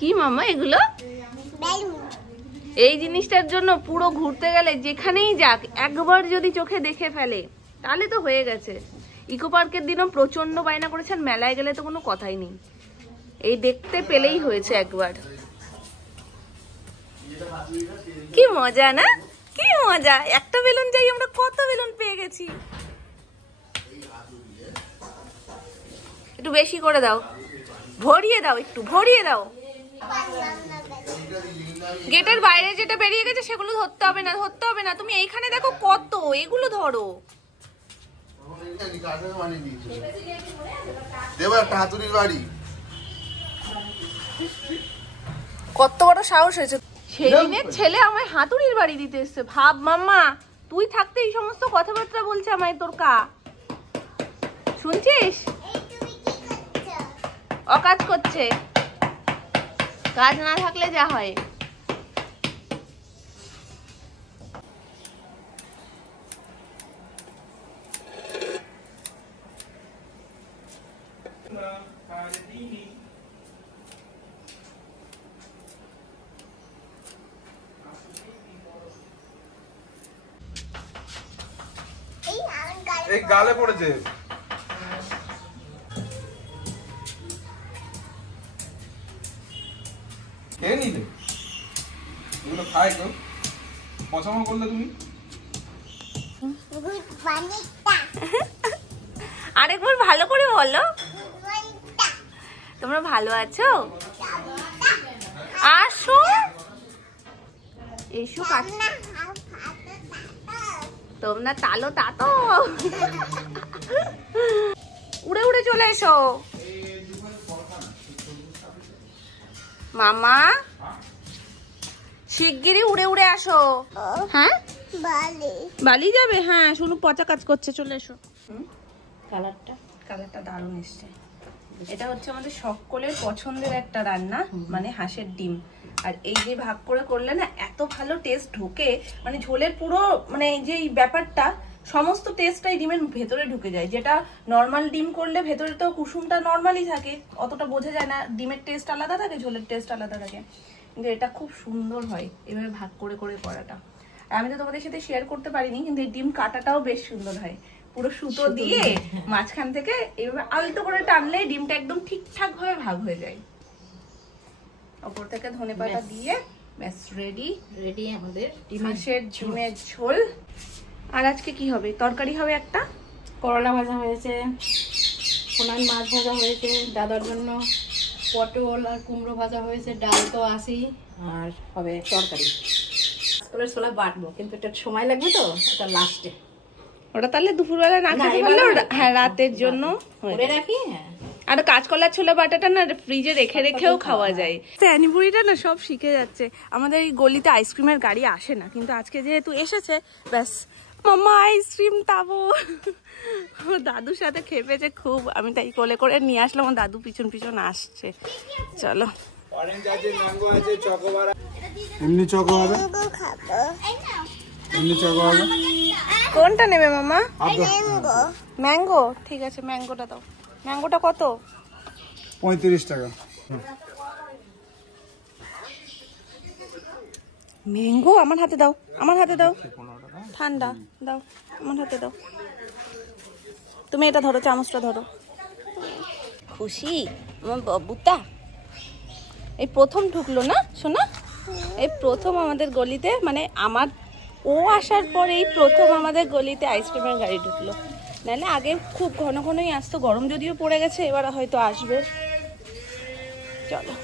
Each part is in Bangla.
কি মামা এগুলো? এই জিনিসটার জন্য পুরো ঘুরতে গেলে যেখানেই যাক একবার যদি চোখে দেখে ফেলে তাহলে তো হয়ে গেছে। ইকো পার্কের দিনও প্রচন্ড বায়না করেছেন, মেলায় গেলে তো কোনো কথাই নেই, এই দেখতে পেলেই হয়েছে একবার। কি মজা না, কি মজা! একটা বেলুন চাই, আমরা কত বেলুন পেয়ে গেছি। একটু বেশি করে দাও, ভরিয়ে দাও, একটু ভরিয়ে দাও। গেটের বাইরে যেটা বেরিয়ে গেছে সেগুলো ধরতে হবে না, ধরতে হবে না। তুমি এইখানে দেখো কত, এগুলো ধরো। কত বড় সাহস হয়েছে! সেদিনের ছেলে আমায় হাতুড়ির বাড়ি দিতে এসছে, ভাব মাম্মা। তুই থাকতে এই সমস্ত কথাবার্তা বলছে আমায় তোর কা, শুনছিস? অকাজ করছে, কাজ না থাকলে যা হয়। এই গালে পড়েছে। কে নিলে এগুলো? খায় কেউ? পছন্দ করলে তুমি? আরেকবার ভালো করে বলো। তোমরা ভালো আছো? আসো, এসো। তোমরা তালো তাতো, উড়ে উড়ে চলে এসো। মামা শিগগিরই উড়ে উড়ে আসো। হ্যাঁ, বালি যাবে? হ্যাঁ, শুনু পচা কাজ করছে, চলে এসো। কালারটা দারুণ এসছে। এটা হচ্ছে আমাদের সকলের পছন্দের একটা রান্না, মানে হাঁসের ডিম। আর এই যে ভাগ করে করলে না এত ভালো টেস্ট ঢোকে, মানে ঝোলের পুরো মানে যে ব্যাপারটা সমস্ত টেস্টটাই ডিমের ভেতরে ঢুকে যায়। যেটা নর্মাল ডিম করলে ভেতরে তো কুসুমটা নর্মালি থাকে, অতটা বোঝা যায় না, ডিমের টেস্ট আলাদা থাকে, ঝোলের টেস্ট আলাদা থাকে। কিন্তু এটা খুব সুন্দর হয় এভাবে ভাগ করে করে করাটা। আর আমি তো তোমাদের সাথে শেয়ার করতে পারিনি, কিন্তু এই ডিম কাটাটাও বেশ সুন্দর হয়। পুরো সুতো দিয়ে মাঝখান থেকে এইভাবে আলতো করে টানলে ডিমটা একদম ঠিকঠাক ভাবে ভাগ হয়ে যায়। ওপর থেকে ধনেপাতা দিয়ে ব্যাস রেডি আমাদের হাঁসের ডিমের ঝোল। আর আজকে কি হবে? তরকারি হবে, একটা করলা ভাজা হয়েছে, সোনার মাছ ভাজা হয়েছে, দাদার জন্য পটল আর কুমড়ো ভাজা হয়েছে, ডাল তো আসেই, আর হবে তরকারি। ছোলা বাটবো, কিন্তু এটা সময় লাগবে তো, এটা লাস্টে। ওটা তাহলে দুপুরবেলা না খেতে পারলে হ্যাঁ রাতের জন্য করে রাখি। হ্যাঁ, আর কাঁচকলার ছোলা বাটাটা না ফ্রিজে রেখে রেখেও খাওয়া যায়। অ্যানিবুড়িটা না সব শিখে যাচ্ছে। আমাদের এই গলিতে আইসক্রিমের গাড়ি আসে না, কিন্তু আজকে যেহেতু এসেছে ব্যাস মাম্মা আইসক্রিম তাবো। দাদুর সাথে খেপেছে খুব, আমি তাই কোলে করে নিয়ে আসলাম, আমার দাদু পিছন পিছন আসছে। চলো, অরেঞ্জ আছে, ম্যাঙ্গো আছে, চকোবার। এমনি চকো হবে, এমনি চকো হবে। কোনটা নেবে মামা? ম্যাঙ্গো, ঠিক আছে ম্যাঙ্গোটা দাও। ম্যাঙ্গোটা কত? 35 টাকা। ম্যাঙ্গো আমার হাতে দাও, আমার হাতে দাও, ঠান্ডা দাও, আমার হাতে দাও। তুমি এটা ধরো, চামচটা ধরো। খুশি আমার বাবুটা? এই প্রথম ঢুকলো না সোনা, এই প্রথম আমাদের গলিতে, মানে আমার ও আসার পরে এই প্রথম আমাদের গলিতে আইসক্রিমের গাড়ি ঢুকলো। নাহলে আগে খুব ঘন ঘনই আসতো, গরম যদিও পড়ে গেছে, এবার হয়তো আসবে। চলো,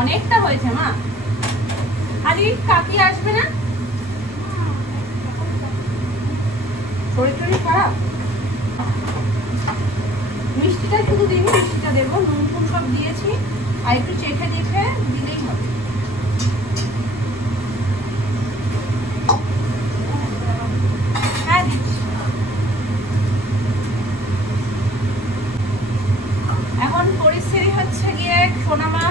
অনেকটা হয়েছে মা। আরে কাকি আসবে না? শরীর টরীর খারাপ? মিষ্টিটা শুধু দিবি, মিষ্টিটা দেবো, নুন ফুন সব দিয়েছি, আর একটু চেখে দেখে দিলেই হবে। হ্যাঁ দিচ্ছি। এখন পরিস্থিতি হচ্ছে গিয়ে সোনামা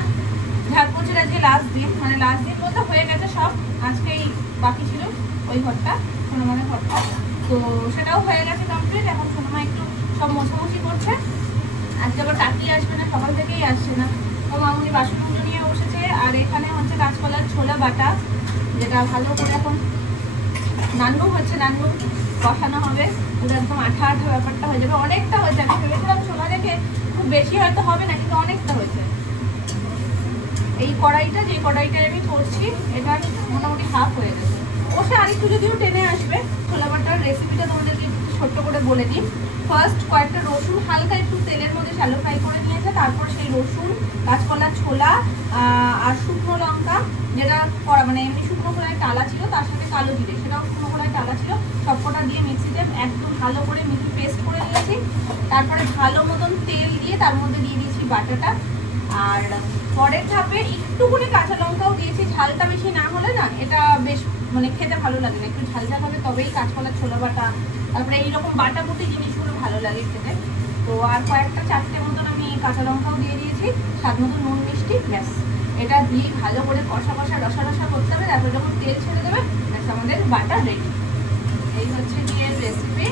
ঝাড়পোছের আজকে লাস্ট দিন, মানে লাস্ট দিন বলতে হয়ে গেছে সব, আজকেই বাকি ছিল। ওই ঘরটা, সোনামার ঘরটা। তো সেটাও হয়ে গেছে কমপ্লিট। এখন সোনামা একটু সব মোছামুছি করছে। আজকে আবার কাকি আসবে না, সকাল থেকেই আসছে না। তো মামুনি বাসনগুলো নিয়ে বসেছে। আর এখানে হচ্ছে কাঁচকলার ছোলা বাটা, যেটা ভালো করে এখন নানু হচ্ছে, নানু কষানো হবে, পুরো একদম আঠা আঠা ব্যাপারটা হয়ে যাবে। অনেকটা হয়েছে, আমি ভেবেছিলাম ছোলা দেখে খুব বেশি হয়তো হবে না, কিন্তু অনেকটা হয়েছে। এই কড়াইটা, যে কড়াইটায় আমি করছি, এটা মোটামুটি হাফ হয়ে গেছে। ওসে আরেকটু যদিও টেনে আসবে। ছোলা বাটার রেসিপিটা তোমাদেরকে ছোট্ট করে বলে দিই। ফার্স্ট কয়েকটা রসুন হালকা একটু তেলের মধ্যে শ্যালো ফ্রাই করে নিয়েছে। তারপর সেই রসুন, কাঁচকলা, ছোলা আর শুকনো লঙ্কা, যেটা মানে এমনি শুকনো কড়াই টালা ছিল, তার সাথে কালো জিরে, সেটাও শুকনো কড়াই টালা ছিল, সবকটা দিয়ে মিক্সিতে একদম ভালো করে মিহি পেস্ট করে নিয়েছি। তারপরে ভালো মতন তেল দিয়ে তার মধ্যে দিয়ে দিয়েছি বাটাটা। আর পরের ধাপে একটুখানি কাঁচা লঙ্কাও দিয়েছি। ঝালটা বেশি না হলে না এটা বেশ মানে খেতে ভালো লাগে না, একটু ঝাল ঝাল হবে তবেই কাঁচকলার ছোলা বাটা, তারপরে এইরকম বাটা বুটি জিনিসগুলো ভালো লাগে খেতে। তো আর কয়েকটা 4টে মতন আমি কাঁচা লঙ্কাও দিয়ে দিয়েছি, স্বাদ মতো নুন মিষ্টি, ব্যাস। এটা দিয়ে ভালো করে কষা কষা রসা রসা করতে হবে। তারপরে যখন তেল ছেড়ে দেবে, ব্যাস আমাদের বাটা রেডি। এই হচ্ছে গিয়ে রেসিপি।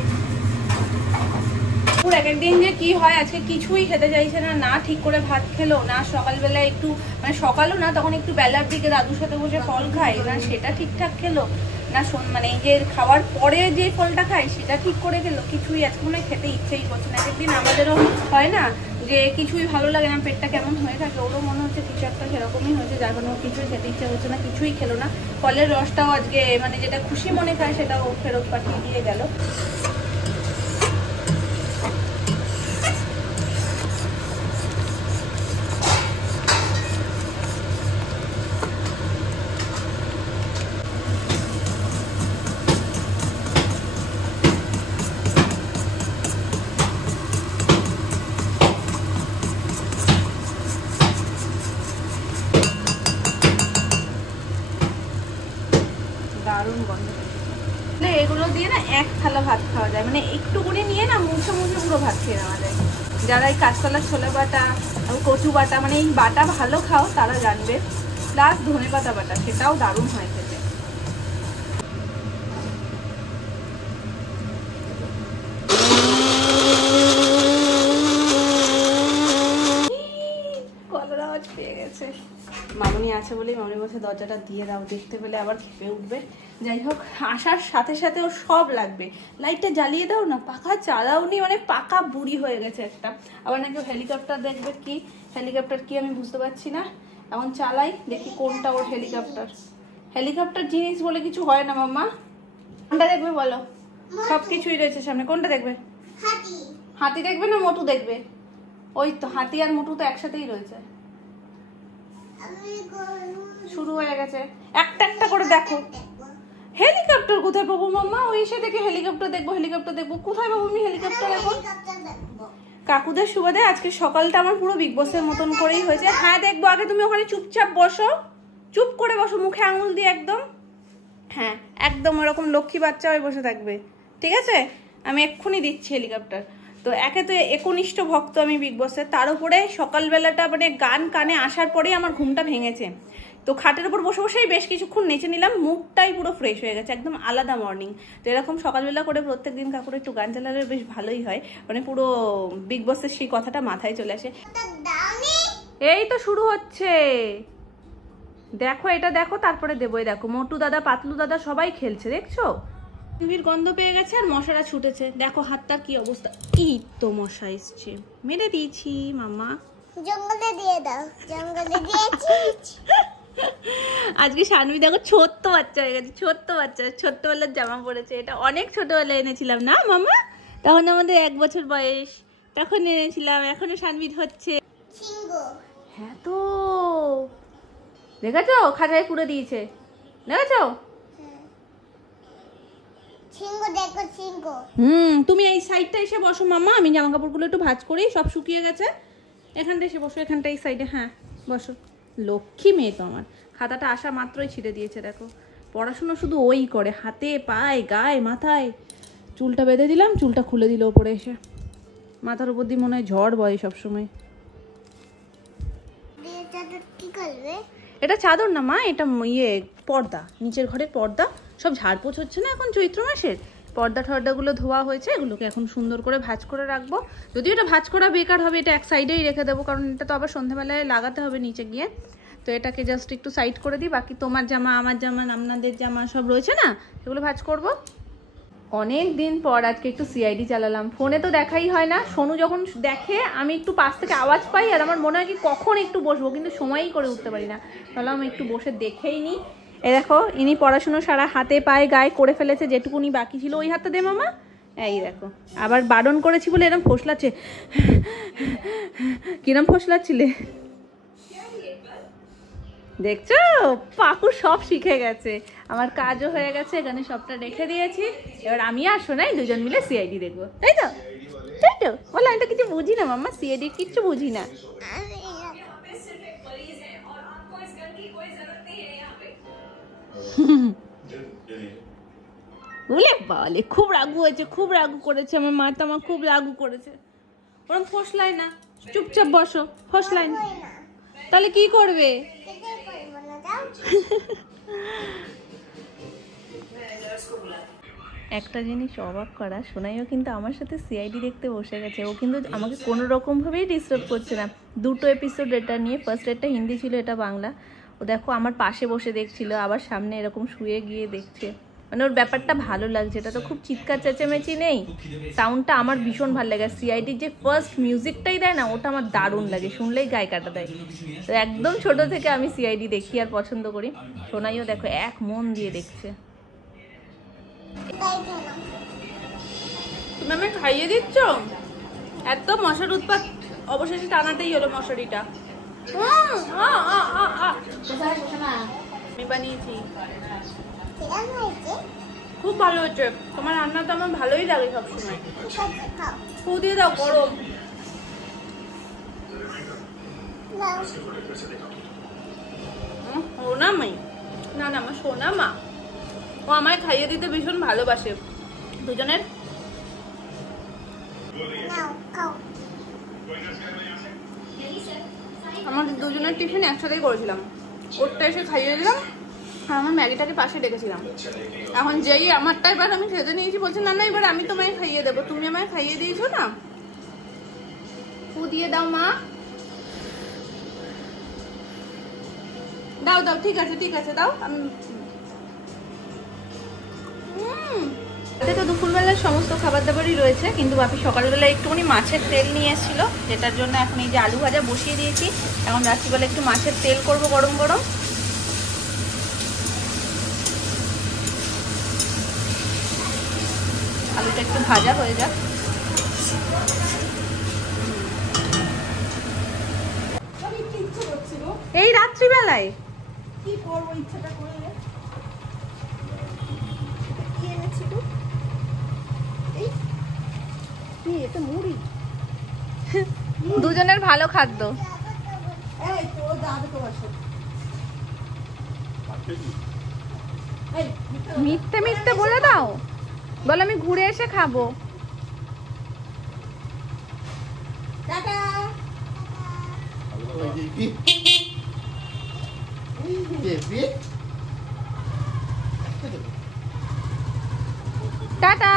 এক একদিন যে কি হয়, আজকে কিছুই খেতে চাইছে না, না ঠিক করে ভাত খেলো, না সকালবেলা একটু মানে সকালও না, তখন একটু বেলার দিকে দাদুর সাথে বসে ফল খায়, না সেটা ঠিকঠাক খেলো, না মানে এই যে খাওয়ার পরে যে ফলটা খায় সেটা ঠিক করে খেলো, কিছুই আজকে মনে খেতে ইচ্ছেই করছে না। একদিন আমাদেরও হয় না যে কিছুই ভালো লাগে না, পেটটা কেমন হয়ে থাকে, ওরও মনে হচ্ছে কিছু একটা সেরকমই হয়েছে, যার কারণে কিছুই খেতে ইচ্ছে হচ্ছে না, কিছুই খেলো না। ফলের রসটাও আজকে মানে যেটা খুশি মনে খায় সেটাও ফেরত পাঠিয়ে দিয়ে গেল। দারুণ গন্ধ। এগুলো দিয়ে না এক থালা ভাত খাওয়া যায়, মানে একটুকুনি নিয়ে না মুখে মুখে পুরো ভাত খেয়ে নেওয়া যায়। যারা এই কাঁচকলার ছোলা বাটা, কচু বাটা, মানে এই বাটা ভালো খাও তারা জানবে। প্লাস ধনে পাতা বাটা, সেটাও দারুণ হয় খেতে। কলার আওয়াজ পেয়ে গেছে। মামুনি আছে বলেই মামুনি বলছে দরজাটা দিয়ে দাও, দেখতে পেলে আবার খেপে উঠবে। যাই হোক, আসার সাথে সাথে ও সব লাগবে। লাইটটা জ্বালিয়ে দাও না, পাখা চালাওনি, মানে পাকা বুড়ি হয়ে গেছে একটা। আবার নাকি হেলিকপ্টার দেখবে, কি হেলিকপ্টার কি আমি বুঝতে পারছি না। এখন চালাই, দেখি কোনটা ওর হেলিকপ্টার। হেলিকপ্টার জিনিস বলে কিছু হয় না মাম্মা। কোনটা দেখবে বলো? সবকিছুই রয়েছে সামনে, কোনটা দেখবে? হাতি দেখবে না মোটু দেখবে? ওই তো হাতি আর মোটু তো একসাথেই রয়েছে। শুরু হয়ে গেছে, একটা একটা করে দেখো। হেলিকপ্টার কোথায় পাবো মাম্মা? ওই এসে দেখে হেলিকপ্টার দেখবো, হেলিকপ্টার দেখবো, কোথায় পাবো আমি হেলিকপ্টার এখন? কাকুদের সুবাদে আজকে সকালটা আমার পুরো বিগ বসের মতন করেই হয়েছে। হ্যাঁ দেখবো, আগে তুমি ওখানে চুপচাপ বসো, চুপ করে বসো, মুখে আঙুল দিয়ে একদম, হ্যাঁ একদম ওরকম লক্ষ্মী বাচ্চা হয়ে বসে থাকবে, ঠিক আছে? আমি এক্ষুনি দিচ্ছি হেলিকপ্টার। তো একে তো একনিষ্ঠ ভক্ত আমি বিগ বসের, তার উপরে সকালবেলাটা মানে গান কানে আসার পরেই আমার ঘুমটা ভেঙেছে। তো খাটের উপর বসে বসেই বেশ কিছুক্ষণ নেচে নিলাম, মুডটাই পুরো ফ্রেশ হয়ে গেছে, একদম আলাদা মর্নিং। তো এরকম সকালবেলা করে প্রত্যেকদিন কাকুর একটু গান চালালে বেশ ভালোই হয়, মানে পুরো বিগ বসের সেই কথাটা মাথায় চলে আসে। এই তো শুরু হচ্ছে, দেখো এটা দেখো, তারপরে দেবো। দেখো মোটু দাদা, পাতলু দাদা সবাই খেলছে, দেখছো? টিভির গন্ধ পেয়ে গেছে আর মশারা ছুটেছে, দেখো হাতটার কি অবস্থা। এই তো মশা এসছে, মেরে দিয়েছি মাম্মা। জঙ্গলে দিয়ে দাও, জঙ্গলে দিয়েছি। আজকে শানভি দেখো ছোট্ট বাচ্চা হয়ে গেছে, ছোট্ট বাচ্চা, ছোট্টবেলার জামা পরেছে। এটা অনেক ছোটবেলায় এনেছিলাম না মাম্মা, তখন আমাদের 1 বছর বয়স, তখন এনেছিলাম। এখনো শানভি হচ্ছে। হ্যাঁ তো দেখেছো, খাঁচায় পুরো দিয়েছে, দেখেছো? তুমি এই সাইডটা এসে বসো মাম্মা, আমি জামা কাপড়গুলো একটু ভাঁজ করি, সব শুকিয়ে গেছে। এখানটা এসে বসো, এখানটা এই সাইডে, হ্যাঁ বসো। লক্ষ্মী মেয়ে তো আমার, খাতাটা আসা মাত্রই ছিঁড়ে দিয়েছে। দেখো পড়াশোনা শুধু ওই করে, হাতে পায়ে গায়ে মাথায়। চুলটা বেঁধে দিলাম, চুলটা খুলে দিল ওপরে এসে, মাথার উপর দিয়ে মনে হয় ঝড় বয় সবসময়। এটা চাদর না মা, এটা ইয়ে পর্দা, নিচের ঘরের পর্দা, সব ঝাড়পোছ হচ্ছে না এখন চৈত্র মাসের, পর্দা টর্দাগুলো ধোয়া হয়েছে, এগুলোকে এখন সুন্দর করে ভাঁজ করে রাখবো। যদিও এটা ভাঁজ করা বেকার হবে, এটা এক সাইডেই রেখে দেবো, কারণ এটা তো আবার সন্ধ্যাবেলায় লাগাতে হবে নিচে গিয়ে। তো এটাকে জাস্ট একটু সাইড করে দিই, বাকি তোমার জামা, আমার জামা, আপনাদের জামা সব রয়েছে না, সেগুলো ভাঁজ করবো। অনেক দিন পর আজকে একটু সিআইডি চালালাম। ফোনে তো দেখাই হয় না, সোনু যখন দেখে আমি একটু পাশ থেকে আওয়াজ পাই আর আমার মনে হয় কি কখন একটু বসবো, কিন্তু সময়ই করে উঠতে পারি না। তাহলে আমি একটু বসে দেখেই নিই। এ দেখো, ইনি পড়াশুনো সারা হাতে পায়ে গায়ে করে ফেলেছে, যেটুকুনি বাকি ছিল। ওই হাতটা দে মামা। এই দেখো, আবার বারণ করেছি বলে এরকম ফসলাচ্ছে। কিরম ফসলাচ্ছিলে দেখছো, পাকু সব শিখে গেছে। আমার কাজও হয়ে গেছে, এখানে সবটা রেখে দিয়েছি। এবার আমি আর সোনাই দুজন মিলে সিআইডি দেখবো, তাই তো? তাই তো বলে, আমি তো কিছু বুঝি না মাম্মা, সিআইডি কিচ্ছু বুঝি না। বলে বলে খুব রাগু হয়েছে, খুব রাগু করেছে আমার মা, তো আমার খুব রাগু করেছে। ওরম ফসলাই না, চুপচাপ বসো, ফসলাই না। তাহলে কি করবে? একটা জিনিস অবাক করা, সোনাইও কিন্তু আমার সাথে সিআইডি দেখতে বসে গেছে। ও কিন্তু আমাকে কোনো রকমভাবেই ডিস্টার্ব করছে না। দুটো এপিসোড এটা নিয়ে, ফার্স্ট এটা হিন্দি ছিল, এটা বাংলা। ও দেখো আমার পাশে বসে দেখছিল, আবার সামনে এরকম শুয়ে গিয়ে দেখছে। মানে ওর ব্যাপারটা ভালো লাগছে। এটা তো খুব চিৎকার চেঁচামেচি নেই, সাউন্ডটা আমার ভীষণ ভালো লাগে। সিআইডির যে ফার্স্ট মিউজিকটাই দেয় না, ওটা আমার দারুণ লাগে, শুনলেই গায়ে কাটা দেয়। তো একদম ছোট থেকে আমি সিআইডি দেখি আর পছন্দ করি। সোনাইও দেখো এক মন দিয়ে দেখছে। তুমি আমায় খাইয়ে দিচ্ছ? এত মশার উৎপাত, অবশেষে টানাতেই হলো মশারিটা। আমি বানিয়েছি, খুব ভালো হয়েছে। তোমার রান্না তো আমার ভালোই লাগে সবসময়। ফু দিয়ে দাও, গরম। সোনা মাই, না না আমার সোনা মা, ও আমায় খাইয়ে দিতে ভীষণ ভালোবাসে। দুজনের আমাদের দুজনের টিফিন একসাথেই করেছিলাম। ওরটা এসে খাইয়ে দিলাম আর আমার ম্যাগিটাকে পাশে ডেকেছিলাম। এখন যেই আমারটা এবার আমি খেতে নিয়েছি, বলছে না না এবার আমি তোমায় খাইয়ে দেবো, তুমি আমায় খাইয়ে দিয়েছো না। ফু দিয়ে দাও মা, দাও দাও, ঠিক আছে ঠিক আছে, দাও। আমি তো দুপুরবেলার সমস্ত খাবার দাবারই রয়েছে, কিন্তু বাপি সকালবেলা একটুখানি মাছের তেল নিয়ে এসেছিল, যেটার জন্য এখন এই যে আলু ভাজা বসিয়ে দিয়েছি। এখন রাত্রিবেলা একটু মাছের তেল করব গরম গরম। আলুটা একটু ভাজা হয়ে যাক। এই রাত্রিবেলায় কি করবো, ইচ্ছাটা করলে। কি এনেছি তো, এটা মুড়ি, দুজনের ভালো খাদ্য। মিথ্যে মিথ্যে বলে দাও, বলে আমি ঘুরে এসে খাবো। টাটা।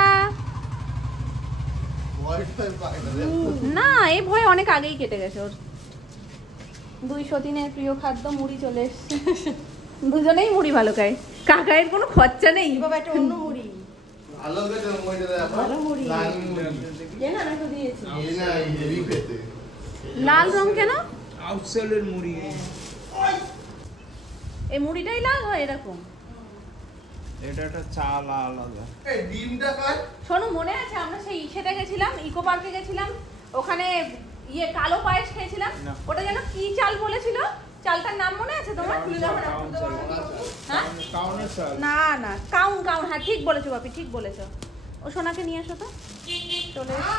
না, এই ভয় অনেক আগেই কেটে গেছে ওর। 203-এর প্রিয় খাদ্য মুড়ি চলে এসছে। দুজনেই মুড়ি ভালো খায়, কাকায়ের কোনো খরচা নেই। বাবা একটা অন্য মুড়ি, ভালো মুড়ি লাল রং কেন? আউটসাইডের মুড়ি, এই মুড়িটাই লাল হয় এরকম। এটা একটা চাল আলাদা। শোনো, মনে আছে আমরা সেই ইসেতে গেছিলাম, ইকো পার্কে গেছিলাম, ওখানে ইয়ে কালো পায়েস খেয়েছিলাম। ওটা যেন কি চাল বলেছিল, চালটার নাম মনে আছে তোমার? হ্যাঁ না না, কাউন কাউন, হ্যাঁ ঠিক বলেছো বাপি, ঠিক বলেছো। ও সোনাকে নিয়ে আসো তো, চলে এসো।